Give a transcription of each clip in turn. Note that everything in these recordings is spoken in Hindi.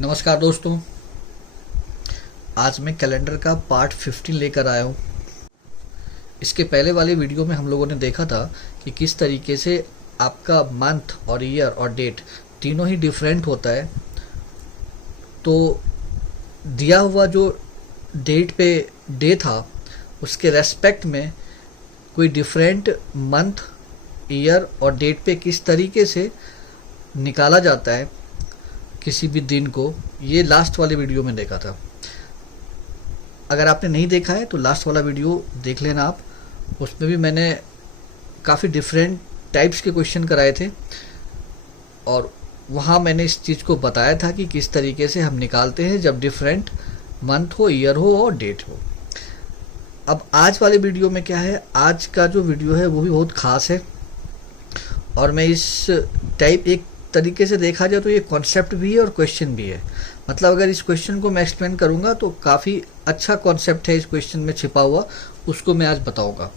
नमस्कार दोस्तों, आज मैं कैलेंडर का पार्ट 15 लेकर आया हूँ। इसके पहले वाले वीडियो में हम लोगों ने देखा था कि किस तरीके से आपका मंथ और ईयर और डेट तीनों ही डिफरेंट होता है। तो दिया हुआ जो डेट पे डे था उसके रेस्पेक्ट में कोई डिफरेंट मंथ, ईयर और डेट पे किस तरीके से निकाला जाता है किसी भी दिन को, ये लास्ट वाले वीडियो में देखा था। अगर आपने नहीं देखा है तो लास्ट वाला वीडियो देख लेना आप। उसमें भी मैंने काफ़ी डिफरेंट टाइप्स के क्वेश्चन कराए थे और वहाँ मैंने इस चीज़ को बताया था कि किस तरीके से हम निकालते हैं जब डिफरेंट मंथ हो, ईयर हो और डेट हो। अब आज वाले वीडियो में क्या है, आज का जो वीडियो है वो भी बहुत ख़ास है और मैं इस टाइप एक तरीके से देखा जाए तो ये कॉन्सेप्ट भी है और क्वेश्चन भी है। मतलब अगर इस क्वेश्चन को मैं एक्सप्लेन करूँगा तो काफ़ी अच्छा कॉन्सेप्ट है इस क्वेश्चन में छिपा हुआ, उसको मैं आज बताऊँगा।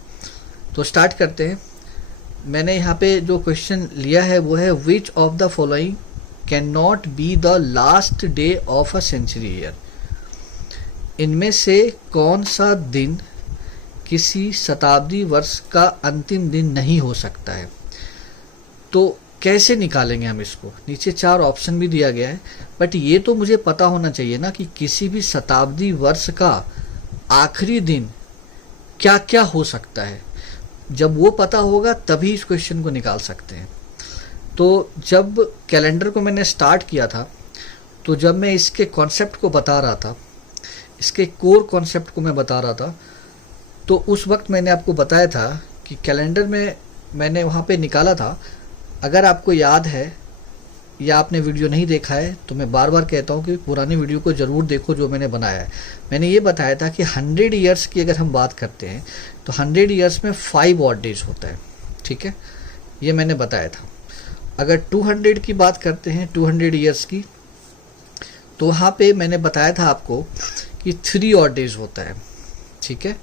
तो स्टार्ट करते हैं। मैंने यहाँ पे जो क्वेश्चन लिया है वो है which of the following can not be the last day of a century year. इनमें से कौन सा दिन किसी शताब्दी वर्ष का अंतिम दिन नहीं हो सकता है। तो कैसे निकालेंगे हम इसको, नीचे 4 ऑप्शन भी दिया गया है, बट ये तो मुझे पता होना चाहिए ना कि किसी भी शताब्दी वर्ष का आखिरी दिन क्या क्या हो सकता है। जब वो पता होगा तभी इस क्वेश्चन को निकाल सकते हैं। तो जब कैलेंडर को मैंने स्टार्ट किया था तो जब मैं इसके कॉन्सेप्ट को बता रहा था, इसके कोर कॉन्सेप्ट को मैं बता रहा था, तो उस वक्त मैंने आपको बताया था कि कैलेंडर में मैंने वहाँ पे निकाला था। अगर आपको याद है या आपने वीडियो नहीं देखा है तो मैं बार बार कहता हूँ कि पुरानी वीडियो को ज़रूर देखो जो मैंने बनाया है। मैंने ये बताया था कि 100 ईयर्स की अगर हम बात करते हैं तो 100 ईयर्स में 5 ऑड डेज होता है, ठीक है, ये मैंने बताया था। अगर 200 की बात करते हैं, 200 ईयर्स की, तो वहाँ पे मैंने बताया था आपको कि 3 ऑड डेज होता है, ठीक है।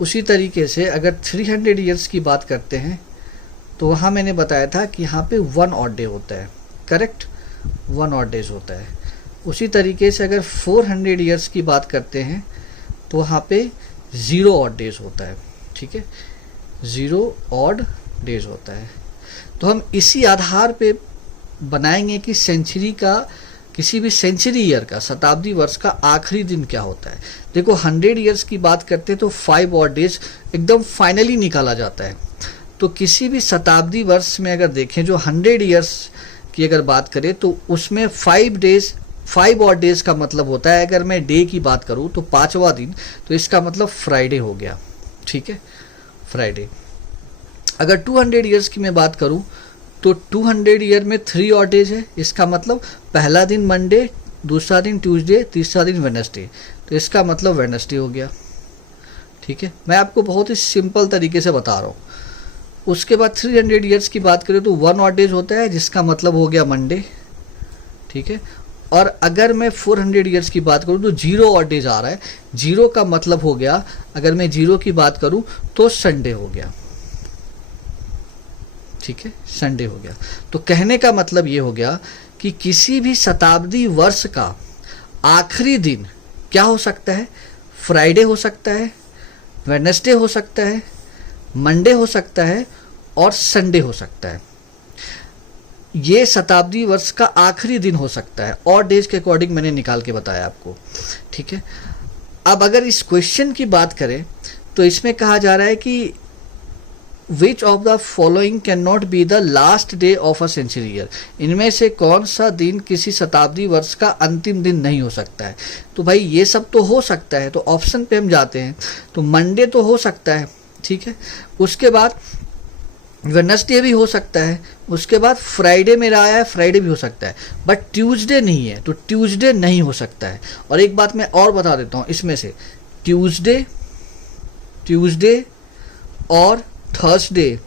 उसी तरीके से अगर 300 ईयर्स की बात करते हैं तो वहाँ मैंने बताया था कि यहाँ पे 1 ऑड डे होता है, करेक्ट, 1 ऑड डेज होता है। उसी तरीके से अगर 400 ईयर्स की बात करते हैं तो वहाँ पे 0 ऑड डेज होता है, ठीक है, 0 ऑड डेज होता है। तो हम इसी आधार पे बनाएंगे कि सेंचुरी का, किसी भी सेंचुरी ईयर का, शताब्दी वर्ष का आखिरी दिन क्या होता है। देखो 100 ईयर्स की बात करते हैं तो 5 ऑड डेज एकदम फाइनली निकाला जाता है। तो किसी भी शताब्दी वर्ष में अगर देखें जो 100 ईयर्स की अगर बात करें तो उसमें 5 ऑड डेज का मतलब होता है, अगर मैं डे की बात करूं तो 5वां दिन, तो इसका मतलब फ्राइडे हो गया, ठीक है, फ्राइडे। अगर 200 ईयर्स की मैं बात करूं तो 200 ईयर में 3 ऑड डेज है, इसका मतलब पहला दिन मंडे, दूसरा दिन ट्यूसडे, तीसरा दिन वेडनेसडे, तो इसका मतलब वेडनेसडे हो गया, ठीक है। मैं आपको बहुत ही सिंपल तरीके से बता रहा हूँ। उसके बाद 300 ईयर्स की बात करें तो 1 ऑड डेज होता है, जिसका मतलब हो गया मंडे, ठीक है। और अगर मैं 400 ईयर्स की बात करूं तो 0 ऑड डेज आ रहा है, 0 का मतलब हो गया, अगर मैं 0 की बात करूं तो संडे हो गया, ठीक है, संडे हो गया। तो कहने का मतलब ये हो गया कि किसी भी शताब्दी वर्ष का आखिरी दिन क्या हो सकता है, फ्राइडे हो सकता है, वेडनेसडे हो सकता है, मंडे हो सकता है और संडे हो सकता है। ये शताब्दी वर्ष का आखिरी दिन हो सकता है और डेज के अकॉर्डिंग मैंने निकाल के बताया आपको, ठीक है। अब अगर इस क्वेश्चन की बात करें तो इसमें कहा जा रहा है कि which of the following can not be the last day of a century year. इनमें से कौन सा दिन किसी शताब्दी वर्ष का अंतिम दिन नहीं हो सकता है। तो भाई ये सब तो हो सकता है, तो ऑप्शन पे हम जाते हैं। तो मंडे तो हो सकता है, ठीक है, उसके बाद वेडनेसडे भी हो सकता है, उसके बाद फ्राइडे मेरा आया है, फ्राइडे भी हो सकता है, बट ट्यूसडे नहीं है, तो ट्यूसडे नहीं हो सकता है। और एक बात मैं और बता देता हूँ, इसमें से ट्यूसडे और थर्सडे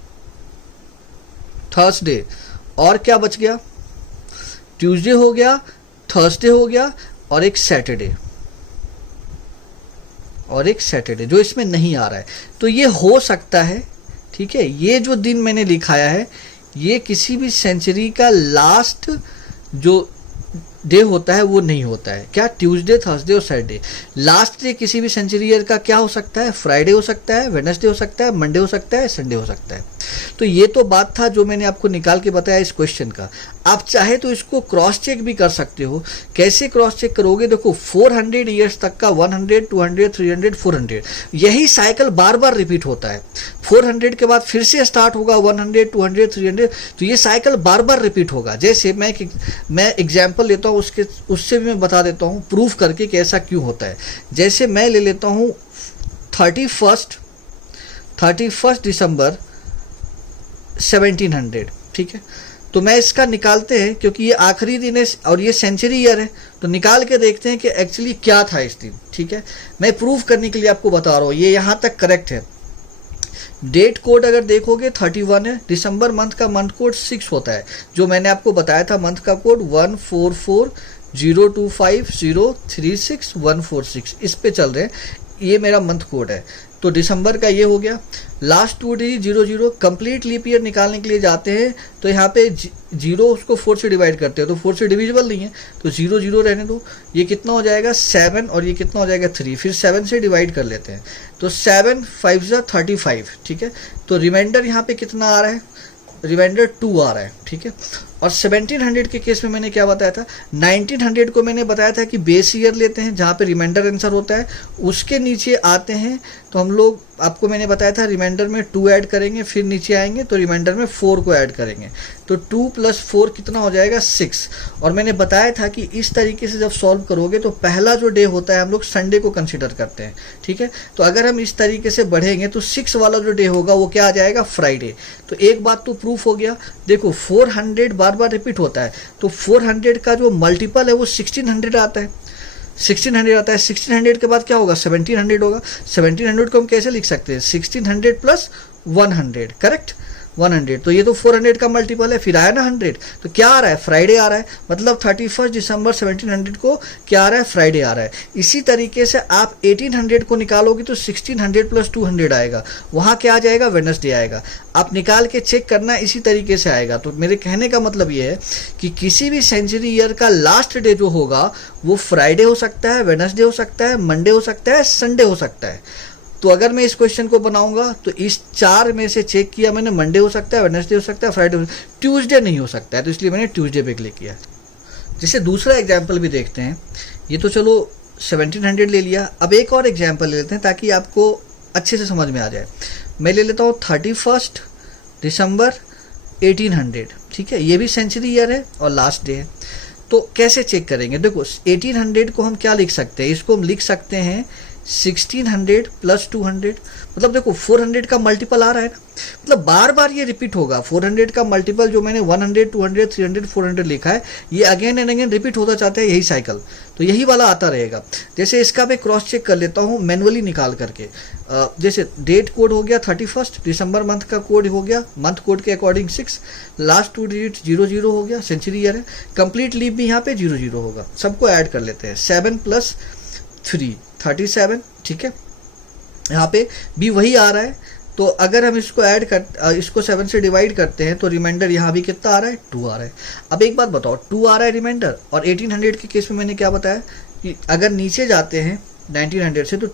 और क्या बच गया, ट्यूसडे हो गया, थर्सडे हो गया और एक सैटरडे जो इसमें नहीं आ रहा है। तो ये हो सकता है, ठीक है। ये जो दिन मैंने लिखाया है ये किसी भी सेंचुरी का लास्ट जो डे होता है वो नहीं होता है। क्या? ट्यूसडे, थर्सडे और सैटरडे। लास्ट डे किसी भी सेंचुरी ईयर का क्या हो सकता है? फ्राइडे हो सकता है, वेडनेसडे हो सकता है, मंडे हो सकता है, संडे हो सकता है। तो ये तो बात था जो मैंने आपको निकाल के बताया इस क्वेश्चन का। आप चाहे तो इसको क्रॉस चेक भी कर सकते हो। कैसे क्रॉस चेक करोगे? देखो 400 ईयर्स तक का 100, 200, 300, 400 यही साइकिल बार बार रिपीट होता है। 400 के बाद फिर से स्टार्ट होगा 100, 200, 300, तो ये साइकिल बार बार रिपीट होगा। जैसे मैं एग्जाम्पल लेता हूँ, उससे भी मैं बता देता हूँ प्रूफ करके कि ऐसा क्यों होता है। जैसे मैं ले लेता हूँ 31 दिसंबर 1700, ठीक है। तो मैं इसका निकालते हैं क्योंकि ये आखिरी दिन है और ये सेंचुरी ईयर है, तो निकाल के देखते हैं कि एक्चुअली क्या था इस दिन, ठीक है। मैं प्रूफ करने के लिए आपको बता रहा हूँ, ये यहाँ तक करेक्ट है। डेट कोड अगर देखोगे 31 है, दिसंबर मंथ का मंथ कोड 6 होता है, जो मैंने आपको बताया था मंथ का कोड 144025036 इस पे चल रहे हैं, ये मेरा मंथ कोड है। तो दिसंबर का ये हो गया। Last 2 digit 00, complete leap year निकालने के लिए जाते हैं तो यहाँ पे 0 उसको 4 से डिवाइड करते हैं, तो 4 से डिविजिबल नहीं है, तो 0 0 रहने दो। ये कितना हो जाएगा 7 और ये कितना हो जाएगा 3, फिर 7 से डिवाइड कर लेते हैं, तो 7 5 35, ठीक है। तो रिमाइंडर यहाँ पे कितना आ रहा है? रिमाइंडर 2 आ रहा है, ठीक है। और 1700 के केस में मैंने क्या बताया था? 1900 को मैंने बताया था कि बेस ईयर लेते हैं जहाँ पे रिमाइंडर आंसर होता है, उसके नीचे आते हैं तो हम लोग, आपको मैंने बताया था रिमाइंडर में 2 ऐड करेंगे, फिर नीचे आएंगे तो रिमाइंडर में 4 को ऐड करेंगे, तो 2 + 4 कितना हो जाएगा 6। और मैंने बताया था कि इस तरीके से जब सॉल्व करोगे तो पहला जो डे होता है हम लोग संडे को कंसिडर करते हैं, ठीक है। तो अगर हम इस तरीके से बढ़ेंगे तो 6 वाला जो डे होगा वो क्या आ जाएगा? फ्राइडे। तो एक बात तो प्रूफ हो गया। देखो 400 बार बार रिपीट होता है, तो 400 का जो मल्टीपल है वो 1600 आता है, 1600 आता है। 1600 के बाद क्या होगा? 1700 होगा। 1700 को हम कैसे लिख सकते हैं? 1600 + 100, करेक्ट, 100। तो ये तो 400 का मल्टीपल है, फिर आया ना 100, तो क्या आ रहा है? फ्राइडे आ रहा है। मतलब 31 दिसंबर 1700 को क्या आ रहा है? फ्राइडे आ रहा है। इसी तरीके से आप 1800 को निकालोगे तो 1600 + 200 आएगा, वहाँ क्या आ जाएगा? वेडनेसडे आएगा। आप निकाल के चेक करना, इसी तरीके से आएगा। तो मेरे कहने का मतलब ये है कि किसी भी सेंचुरी ईयर का लास्ट डे जो होगा वो फ्राइडे हो सकता है, वेडनेसडे हो सकता है, मंडे हो सकता है, संडे हो सकता है। तो अगर मैं इस क्वेश्चन को बनाऊंगा तो इस 4 में से चेक किया मैंने, मंडे हो सकता है, वेडनेसडे हो सकता है, फ्राइडे हो सकता है, ट्यूसडे नहीं हो सकता है, तो इसलिए मैंने ट्यूसडे पे क्लिक किया। जैसे दूसरा एग्जाम्पल भी देखते हैं। ये तो चलो 1700 ले लिया, अब एक और एग्जाम्पल ले लेते हैं ताकि आपको अच्छे से समझ में आ जाए। मैं ले लेता हूँ 31 दिसंबर 1800, ठीक है। ये भी सेंचुरी ईयर है और लास्ट डे है। तो कैसे चेक करेंगे? देखो 1800 को हम क्या लिख सकते हैं? इसको हम लिख सकते हैं 1600 + 200। मतलब देखो 400 का मल्टीपल आ रहा है ना, मतलब बार बार ये रिपीट होगा। 400 का मल्टीपल जो मैंने 100, 200, 300, 400 लिखा है, ये अगेन एंड अगेन रिपीट होता चाहता है, यही साइकिल, तो यही वाला आता रहेगा। जैसे इसका मैं क्रॉस चेक कर लेता हूँ मैनुअली निकाल करके। जैसे डेट कोड हो गया 31 दिसंबर, मंथ का कोड हो गया मंथ कोड के अकॉर्डिंग 6, लास्ट 2 डिजिट 00 हो गया, सेंचुरी ईयर है। कंप्लीट लीप भी यहाँ पे 00 होगा। सबको ऐड कर लेते हैं, 7 + 3 37, ठीक है। यहाँ पे भी वही आ रहा है, तो अगर हम इसको ऐड कर इसको 7 से डिवाइड करते हैं तो रिमाइंडर यहाँ भी कितना आ रहा है? 2 आ रहा है। अब एक बात बताओ, 2 आ रहा है रिमाइंडर, और 1800 के केस में मैंने क्या बताया कि अगर नीचे जाते हैं 1900 से तो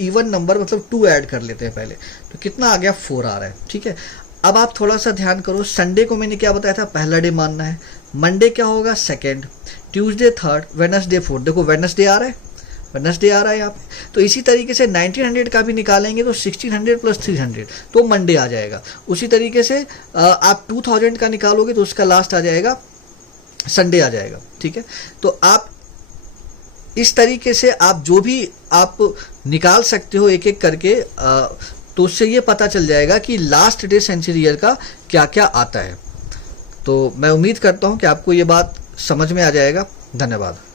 इवन नंबर मतलब 2 ऐड कर लेते हैं पहले, तो कितना आ गया? 4 आ रहा है, ठीक है। अब आप थोड़ा सा ध्यान करो, संडे को मैंने क्या बताया था? पहला डे मानना है। मंडे क्या होगा? Second, Tuesday 3rd, Wednesday 4th। देखो वेडनेसडे आ रहा है, वेडनेसडे आ रहा है यहाँ पे। तो इसी तरीके से 1900 का भी निकालेंगे तो 1600 + 300 तो मंडे आ जाएगा। उसी तरीके से आप 2000 का निकालोगे तो उसका लास्ट आ जाएगा संडे आ जाएगा, ठीक है। तो आप इस तरीके से आप जो भी आप निकाल सकते हो एक एक करके, तो उससे ये पता चल जाएगा कि लास्ट डे सेंचुरी ईयर का क्या क्या आता है। तो मैं उम्मीद करता हूँ कि आपको ये बात समझ में आ जाएगा। धन्यवाद।